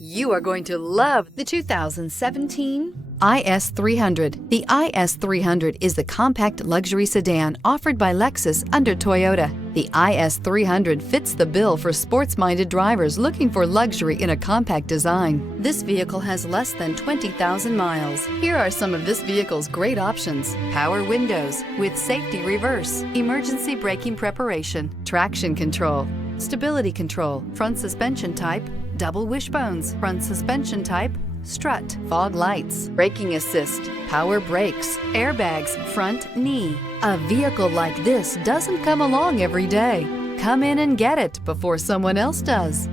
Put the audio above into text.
You are going to love the 2017 IS300. The IS300 is the compact luxury sedan offered by Lexus under Toyota. The IS300 fits the bill for sports-minded drivers looking for luxury in a compact design. This vehicle has less than 20,000 miles. Here are some of this vehicle's great options: power windows with safety reverse, emergency braking preparation, traction control, stability control, front suspension type, double wishbones, front suspension type, strut, fog lights, braking assist, power brakes, airbags, front knee. A vehicle like this doesn't come along every day. Come in and get it before someone else does.